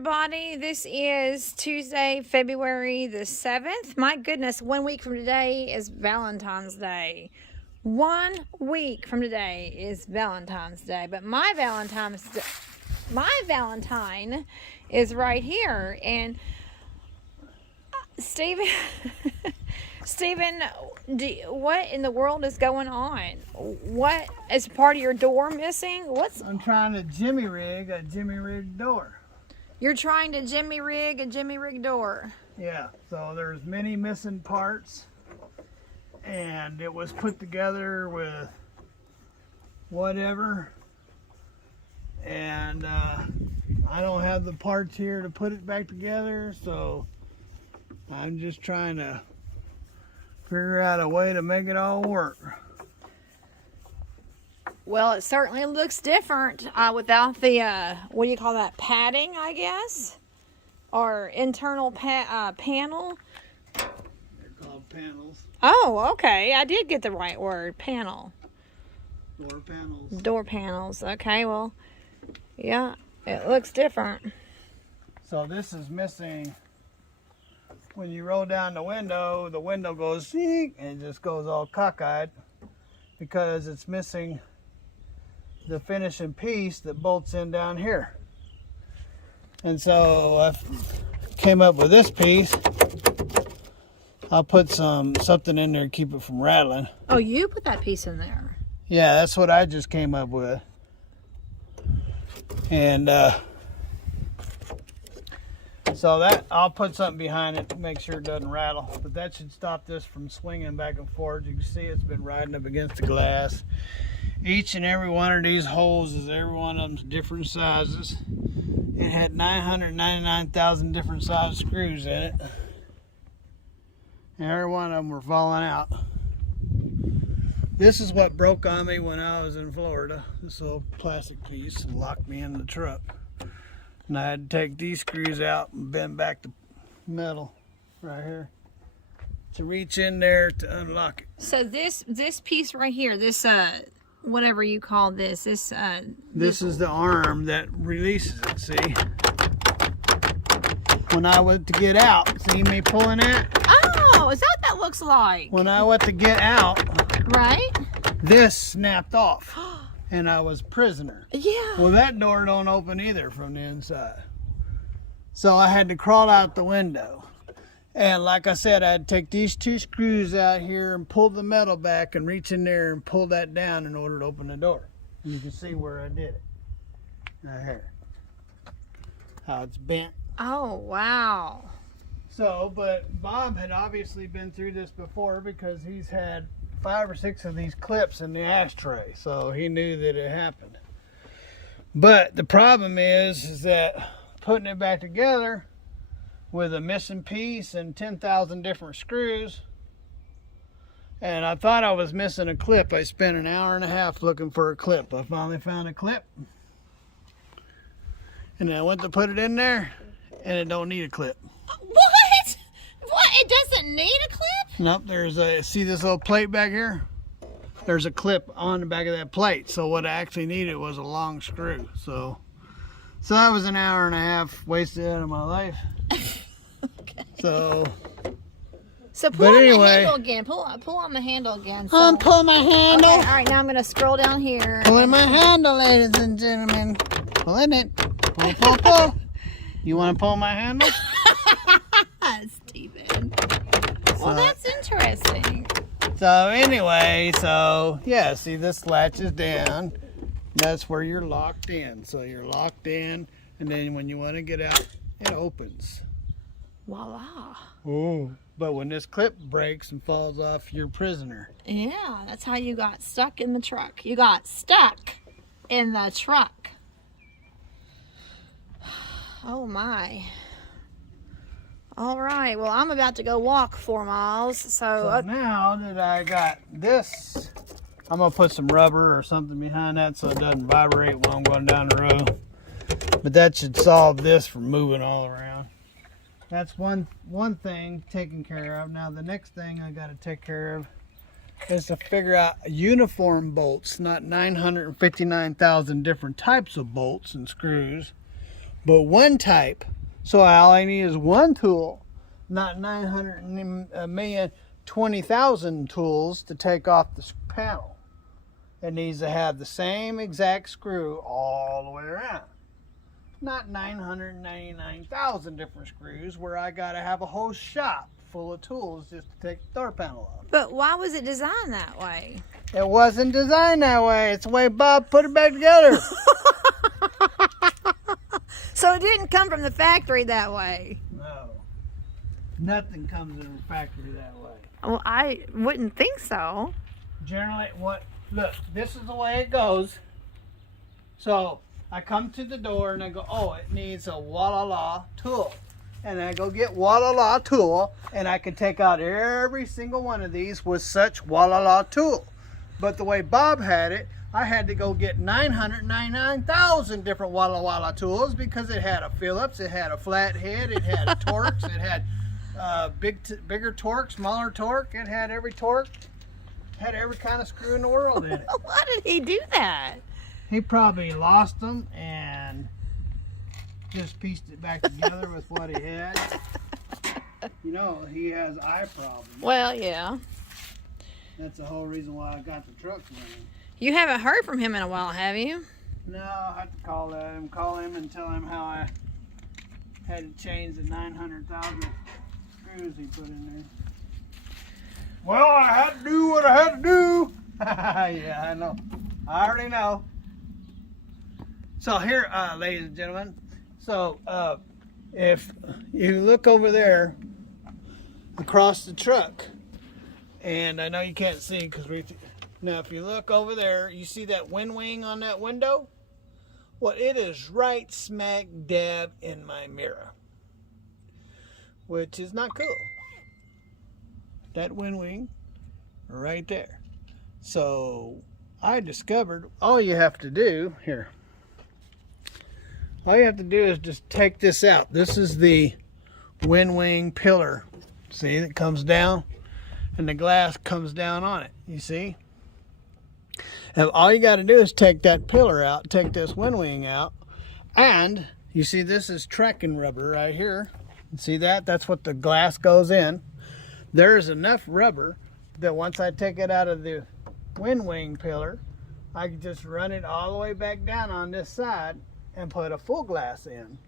everybody. This is Tuesday, February the 7th. My goodness, 1 week from today is Valentine's Day. 1 week from today is Valentine's Day. But my Valentine is right here. And Stephen, what in the world is going on? What is part of your door missing? I'm trying to jimmy rig a jimmy rig door. You're trying to jimmy rig a jimmy rig door. Yeah, so there's many missing parts, and it was put together with whatever, and I don't have the parts here to put it back together, so I'm just trying to figure out a way to make it all work. Well, it certainly looks different without the, what do you call that, padding, I guess? Or internal panel? They're called panels. Oh, okay. I did get the right word, panel. Door panels. Door panels. Okay, well, yeah, it looks different. So this is missing. When you roll down the window goes zing, and it just goes all cockeyed because it's missing the finishing piece that bolts in down here. And so I came up with this piece. I'll put something in there to keep it from rattling. Oh, you put that piece in there? Yeah, that's what I just came up with. And so that I'll put something behind it to make sure it doesn't rattle, but that should stop this from swinging back and forth. You can see it's been riding up against the glass. Each and every one of these holes is every one of them's different sizes. It had 999,000 different size screws in it, and every one of them were falling out. This is what broke on me when I was in Florida. This little plastic piece locked me in the truck. And I had to take these screws out and bend back the metal right here to reach in there to unlock it. So this piece right here, this whatever you call this is the arm that releases it. See, when I went to get out, see me pulling it? Oh, is that what that looks like? When I went to get out, right? This snapped off. And I was prisoner. Yeah. Well, that door don't open either from the inside. So I had to crawl out the window. And like I said, I had to take these two screws out here and pull the metal back and reach in there and pull that down in order to open the door. And you can see where I did it. Right here. How it's bent. Oh, wow. So, but Bob had obviously been through this before because he's had 5 or 6 of these clips in the ashtray, so he knew that it happened. But the problem is that putting it back together with a missing piece and 10,000 different screws, and I thought I was missing a clip. I spent an hour and a half looking for a clip. I finally found a clip, and I went to put it in there, and it don't need a clip. What? What? It doesn't need a clip? Nope, there's a, see this little plate back here? There's a clip on the back of that plate. So what I actually needed was a long screw. So that was an hour and a half wasted out of my life. Okay. So pull on the handle again. Pull on the handle again. So. I'm pulling my handle. Okay, all right, now I'm going to scroll down here. Pulling my handle, ladies and gentlemen. Pulling it. Pull, pull, pull. You want to pull my handle? Stephen. Well, that's interesting. So anyway, yeah, see this latches down. That's where you're locked in. So you're locked in, and then when you want to get out, it opens. Voila. Oh. But when this clip breaks and falls off, you're prisoner. Yeah, that's how you got stuck in the truck. You got stuck in the truck. Oh my. All right, well, I'm about to go walk 4 miles, so now that I got this, I'm gonna put some rubber or something behind that so it doesn't vibrate while I'm going down the road. But that should solve this from moving all around. That's one thing taken care of. Now the next thing I got to take care of is to figure out uniform bolts, not 959,000 different types of bolts and screws, but one type. So all I need is one tool, not 900,020,000 tools to take off the panel. It needs to have the same exact screw all the way around. Not 999,000 different screws where I got to have a whole shop full of tools just to take the door panel off. But why was it designed that way? It wasn't designed that way. It's the way Bob put it back together. So it didn't come from the factory that way. No. Nothing comes in the factory that way. Well, I wouldn't think so. Generally, look, this is the way it goes. So I come to the door and I go, oh, it needs a Walla tool. And I go get Walla tool, and I can take out every single one of these with such Walla tool. But the way Bob had it, I had to go get 999,000 different Walla tools because it had a Phillips, it had a flathead, it had Torx, it had bigger torque, smaller torque, it had every torque, had every kind of screw in the world in it. Why did he do that? He probably lost them and just pieced it back together with what he had. You know, he has eye problems. Well, yeah. That's the whole reason why I got the truck running. You haven't heard from him in a while, have you? No, I have to call him and tell him how I had to change the 900,000 screws he put in there. Well, I had to do what I had to do. Yeah, I know. I already know. So here, ladies and gentlemen, so if you look over there across the truck, and I know you can't see because now if you look over there, you see that wind wing on that window? Well, it is right smack dab in my mirror, which is not cool. That wind wing right there. So I discovered all you have to do here. All you have to do is just take this out. This is the wind wing pillar. See, it comes down and the glass comes down on it. You see? And all you got to do is take that pillar out, take this wind wing out, and you see this is trekking rubber right here. See that? That's what the glass goes in. There's enough rubber that once I take it out of the wind wing pillar, I can just run it all the way back down on this side and put a full glass in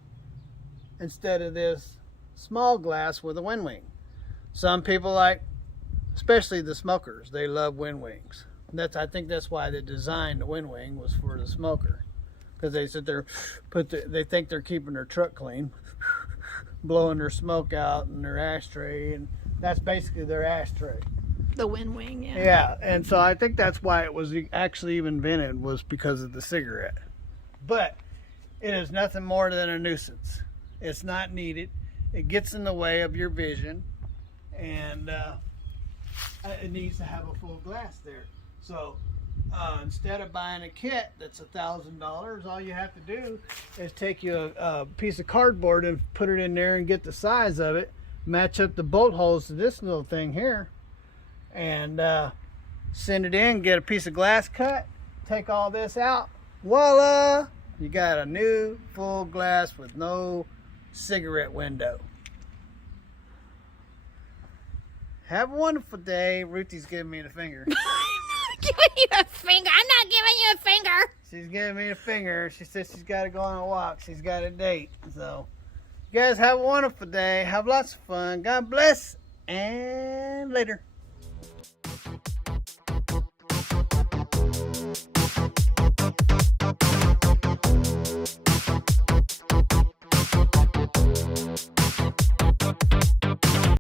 instead of this small glass with a wind wing. Some people like, especially the smokers, they love wind wings. I think that's why they designed the wind wing, was for the smoker, because they sit there, they think they're keeping their truck clean, blowing their smoke out in their ashtray, and that's basically their ashtray. The wind wing, yeah. Yeah, and so I think that's why it was actually even invented, was because of the cigarette. But it is nothing more than a nuisance. It's not needed. It gets in the way of your vision, and it needs to have a full glass there. So instead of buying a kit that's $1,000, all you have to do is take you a piece of cardboard and put it in there and get the size of it, match up the bolt holes to this little thing here, and send it in, get a piece of glass cut, take all this out, voila, you got a new full glass with no cigarette window. Have a wonderful day. Ruthie's giving me the finger. Giving you a finger? I'm not giving you a finger. She's giving me a finger. She says she's got to go on a walk. She's got a date. So, you guys have a wonderful day. Have lots of fun. God bless. And later.